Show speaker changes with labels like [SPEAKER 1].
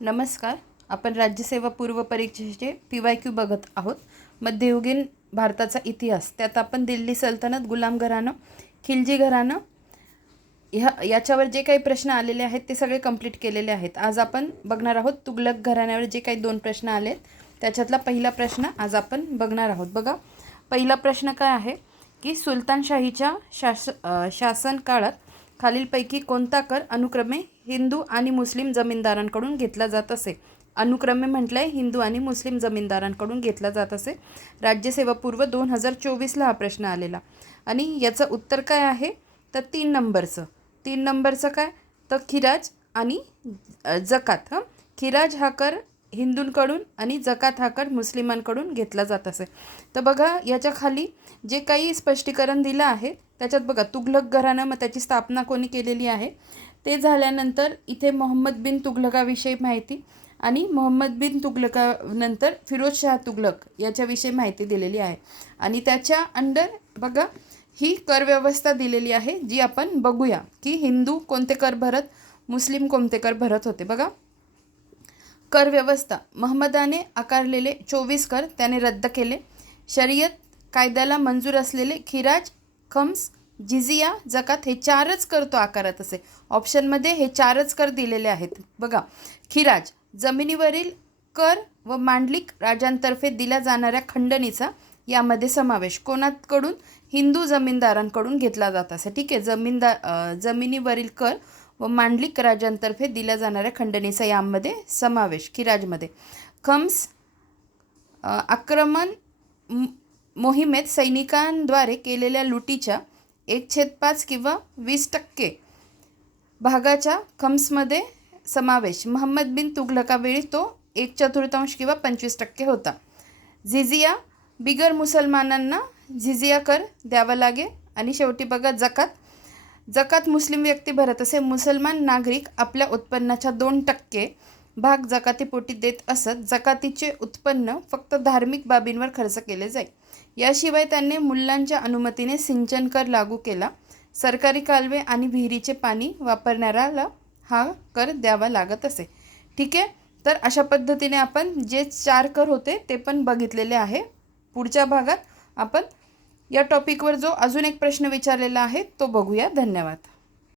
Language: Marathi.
[SPEAKER 1] नमस्कार. आपण राज्यसेवा पूर्व परीक्षेचे पी वाय क्यू बघत आहोत. मध्ययुगीन भारताचा इतिहास. त्यात आपण दिल्ली सल्तनत गुलाम घराणं खिलजी घराणं ह्या याच्यावर जे काही प्रश्न आलेले आहेत ते सगळे कंप्लीट केलेले आहेत. आज आपण बघणार आहोत तुगलक घराण्यावर जे काही दोन प्रश्न आलेत त्याच्यातला पहिला प्रश्न आज आपण बघणार आहोत. बघा पहिला प्रश्न काय आहे? की सुलतानशाहीच्या शास शासन काळात खालीलपैकी कोणता कर अनुक्रमे हिंदू आणि मुस्लिम जमीनदारांकडून घेतला जात असे? अनुक्रमे म्हटलंय हिंदू आणि मुस्लिम जमीनदारांकडून घेतला जात असे. राज्यसेवापूर्व दोन हजार चोवीसला हा प्रश्न आलेला. आणि याचं उत्तर काय आहे? तर तीन नंबरचं. तीन नंबरचं काय? तर खिराज आणि जकात हं? खिराज हा कर हिंदूंकडून आणि जकात हा मुस्लिमांकडून घेतला जात असे. तर बघा याच्या खाली जे काही स्पष्टीकरण दिलं आहे त्याच्यात बघा तुघलक घराणं मग त्याची स्थापना कोणी केलेली आहे? ते झाल्यानंतर इथे मोहम्मद बिन तुघलकाविषयी माहिती आणि मोहम्मद बिन तुघलकानंतर फिरोज शाह तुघलक याच्याविषयी माहिती दिलेली आहे. आणि त्याच्या अंडर बघा ही करव्यवस्था दिलेली आहे जी आपण बघूया की हिंदू कोणते कर भरत मुस्लिम कोणते कर भरत होते. बघा कर व्यवस्था. महम्मदाने आकारलेले चोवीस कर त्याने रद्द केले. शर्यत कायद्याला मंजूर असलेले खिराज खम्स जिजिया जकात हे चारच कर तो आकारत असे. ऑप्शनमध्ये हे चारच कर दिलेले आहेत. बघा खिराज जमिनीवरील कर व मांडलिक राजांतर्फे दिल्या जाणाऱ्या खंडणीचा यामध्ये समावेश. कोणाकडून? हिंदू जमीनदारांकडून घेतला जात असे. ठीक आहे जमीनदार जमिनीवरील कर व मांडलिक राजांतर्फे दिल्या जाणाऱ्या खंडणीचा यामध्ये समावेश खिराजमध्ये खम्स आक्रमण मोहिमेत सैनिकांद्वारे केलेल्या लुटीच्या एक छेद पाच किंवा वीस टक्के भागाच्या खम्समध्ये समावेश. महम्मद बिन तुघलकावेळी तो एक चतुर्थांश किंवा पंचवीस टक्के होता. झिझिया बिगर मुसलमानांना झिझिया कर द्यावा लागे आणि शेवटी बघा जकात जकात मुस्लिम व्यक्ती भरत असे मुसलमान नागरिक आपल्या उत्पन्नाच्या दोन टक्के भाग जकातीपोटी देत असत. जकातीचे उत्पन्न फक्त धार्मिक बाबींवर खर्च केले जाई. याशिवाय त्यांनी मुलांच्या अनुमतीने सिंचन कर लागू केला. सरकारी कालवे आणि विहिरीचे पाणी वापरणाऱ्याला हा कर द्यावा लागत असे. ठीक आहे? तर अशा पद्धतीने आपण जे चार कर होते ते पण बघितलेले आहे. पुढच्या भागात आपण या टॉपिकवर जो अजून एक प्रश्न विचारलेला आहे तो बघूया. धन्यवाद.